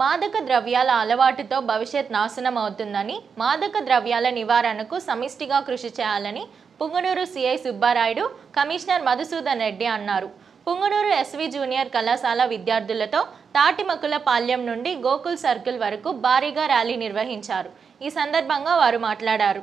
మాదక ద్రవ్యాల అలవాటుతో భవిష్యత్ నాశనం అవుతుందని మాదక ద్రవ్యాల నివారణకు సమిష్టిగా కృషి చేయాలని పుంగనూరు సిఐ సుబ్బారాయుడు కమిషనర్ మధుసూదన్ రెడ్డి అన్నారు. పుంగనూరు ఎస్వి జూనియర్ కళాశాల విద్యార్థులతో తాటిమకుల పాల్యం నుండి గోకుల్ సర్కిల్ వరకు భారీగా ర్యాలీ నిర్వహించారు. ఈ సందర్భంగా వారు మాట్లాడారు.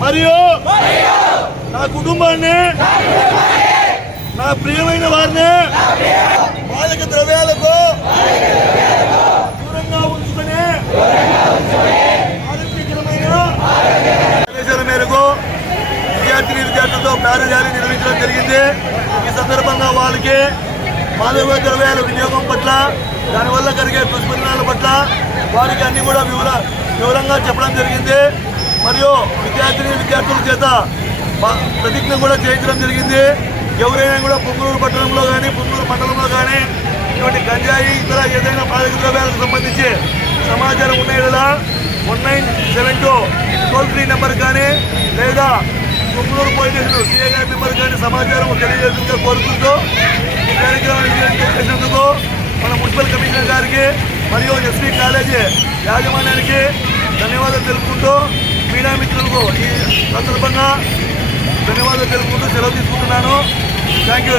మరియు నా కుటుంబాన్ని నా ప్రియమైన వారిని మాదక ద్రవ్యాలకు దూరంగా ఉంచుకుని ఆరోగ్యకరమైన మేరకు విద్యార్థిని విద్యార్థులతో ప్యారు జారీ నిర్వహించడం జరిగింది. ఈ సందర్భంగా వాళ్ళకి మాదక ద్రవ్యాల వినియోగం పట్ల దానివల్ల కలిగే దుష్పరిణామాల పట్ల వారికి అన్ని కూడా వివర వివరంగా చెప్పడం జరిగింది. మరియు విద్యార్థిని విద్యార్థుల చేత ప్రతిజ్ఞ కూడా చేయించడం జరిగింది. ఎవరైనా కూడా పొంగూరు పట్టణంలో కానీ పొంగూరు మండలంలో కానీ ఇటువంటి గంజాయి ఇతర ఏదైనా మాదక ద్రవ్యాలకు సంబంధించి సమాచారం ఉన్నాయి కదా one nine seven two toll free number కానీ లేదా తుమ్మూరు పోలీస్ సీఏ గారి నెంబర్ కానీ సమాచారం తెలియజేస్తుందిగా కోరుకుంటూ ఈ కార్యక్రమాన్ని చేసినందుకు మన మున్సిపల్ కమిషనర్ గారికి మరియు ఎస్వీ కాలేజీ యాజమాన్యానికి ధన్యవాదాలు తెలుపుకుంటూ మీడియా మిత్రులకు ఈ సందర్భంగా ధన్యవాదాలు తెలుపుకుంటూ సెలవు తీసుకుంటున్నాను. Thank you